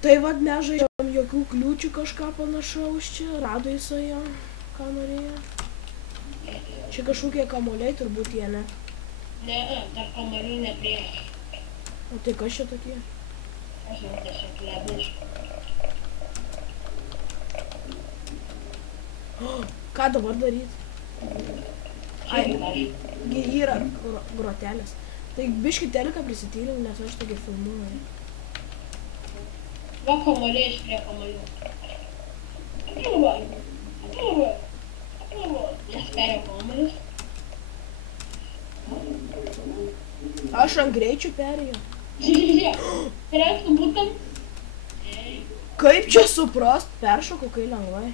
Tai vad mes žaidžiam jokių kliūčių kažką panašaus čia, rado jisai jo, ką norėjo. Čia kažkokie kamuoliai turbūt jie, ne? Ne, dar kamuolių neprieš. O tai kas čia tokie? Aš jau tiesiog ledus. Ką dabar daryti? Ai, yra grotelės. Tai biškį teliką prisityliau, nes aš tokia filmuoju. Va kamuoliai iš prie kamuolių. Jis perėjo kamuolius. Aš ant greičių perėjau. Reiktų būtent. Kaip čia suprast? Peršokau, kai lengvai.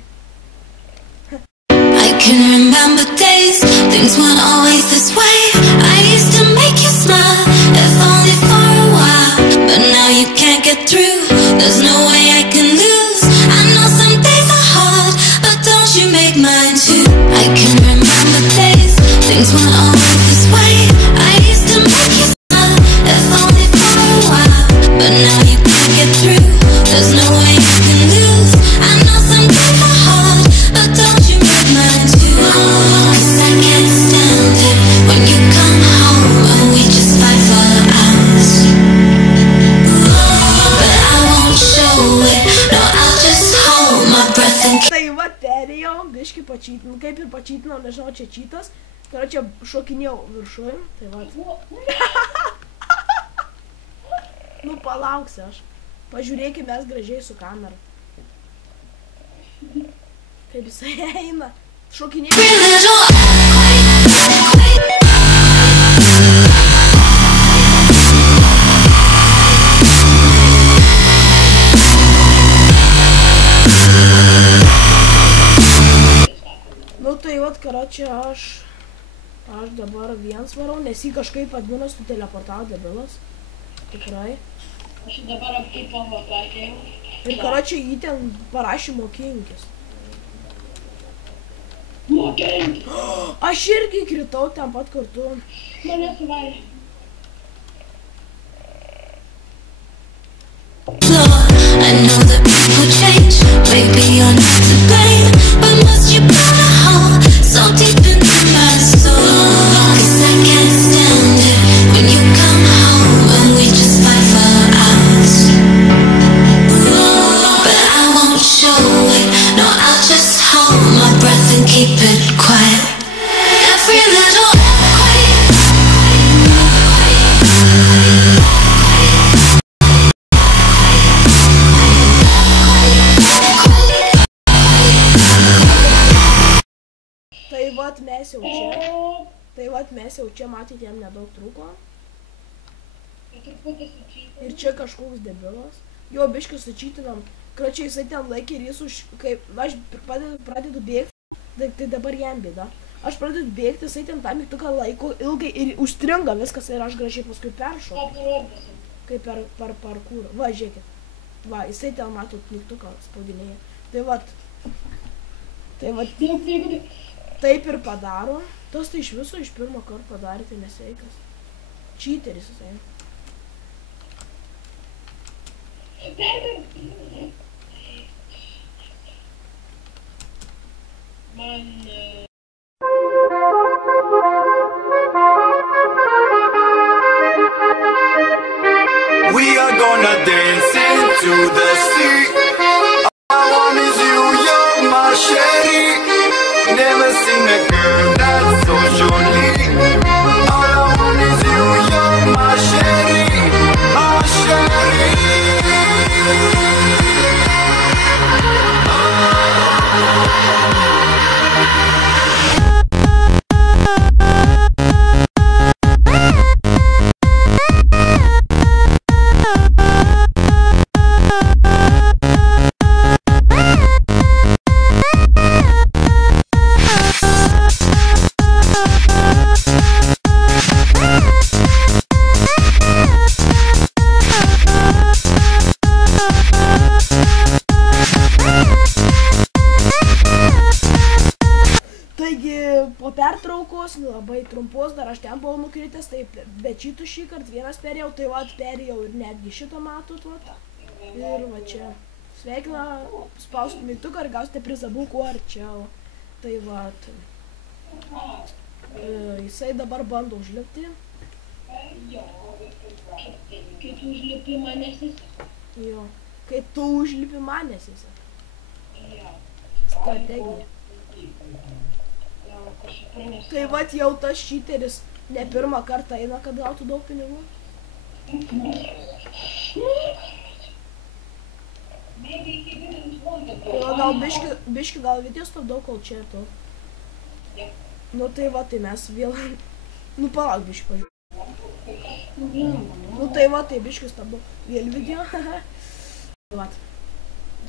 I can remember days, things weren't always this way. I used to make you smile, if only for a while. But now you can't get through, there's no way I can lose. I know some days are hard, but don't you make mine too. I can remember days, things weren't always this way. I used to make you smile, if only for a while. But now you can't get through, there's no way I can lose. I know some days are hard, but don't you make mine too. 'Cause I can't stand it when you come home and we just fight for hours. But I won't show it, no, I'll just hold my breath and Tai va perėjau, biškį pačytinau, kaip ir pačytinau, nežinau, čia čytas. Tai čia šokinėjau viršui, tai va. Nu palauksiu aš. Pažiūrėkime mes gražiai su kamera. Kaip jisai eina. Šokinėjau. Nu tai vat, karočią, aš dabar viens varau, nes jį kažkaip adminas tu teleportavo debilas. Tikrai. Aš dabar apkaipo pakatėjau. Ir karočią jį ten parašė mokinkis. Mokink! Aš irgi kritau ten pat kartu. Mane suvarė. I know that people change, maybe you're not to blame, but must you burn a hole so deep into my soul? 'Cause I can't stand it when you come home and we just fight for hours. But I won't show it, no, I'll just hold my breath and keep it quiet. Every little Tai vat mes jau čia, matėte, jam nedaug trūko. Truputį sučytinam. Ir čia kažkoks debilas. Jo biškį sučytinam. Kračiai jisai ten laikė ir jis kaip, aš pradedu bėgti, tai dabar jam bėda. Aš pradedu bėgti, jisai ten tą mygtuką laiko ilgai ir užstringa viskas ir aš gražiai paskui peršoku. Kaip per parkūrą. Va, žiūrėkit. Va, jisai ten matot mygtuką spaudinėje. Tai vat. Taip ir padaro. Tas tai iš viso iš pirmo karto padarė, tai nesveikas. Čyteris jisai. We are gonna dance into the sea. All I want is you, you're my sherry. Never seen a girl that's so jolie. All I want is you, you're my sherry, my sherry. Po pertraukos, labai trumpos, dar aš ten buvau nukritęs, tai be čitų šį kartą vienas perėjau, tai vat perėjau ir netgi šitą matot, vat. Ir va čia. Sveikina, spauskite mygtuką ir gausite prizą, būk kuo arčiau. Tai va. Jisai dabar bando užlipti. Kai tu užlipi man nesiseka. Jo. Kai tu užlipi man nesiseka. Jo. Strategija. Jo, kažkaip nesiseka. Tai vat jau tas šyteris ne pirmą kartą eina, kad gautų daug pinigų. Tai va, gal biški gal vietės stabdau, kol čia ir to. Nu tai va, tai mes vėl... Nu palauk biški pažiūrėjau. Nu tai va, tai biški stabdau. Vėl video. Vat.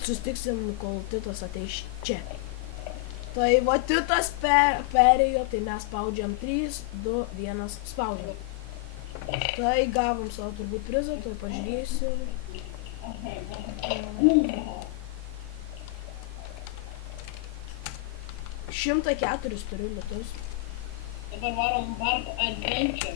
Sustiksim, kol Titas ateis čia. Tai va, Titas perėjo, tai mes spaudžiam 3, 2, 1, spaudžiam. Tai gavom savo turbūt prizą, tai pažiūrėsiu. 104 turiu litus. Dabar varom Bark Adventure.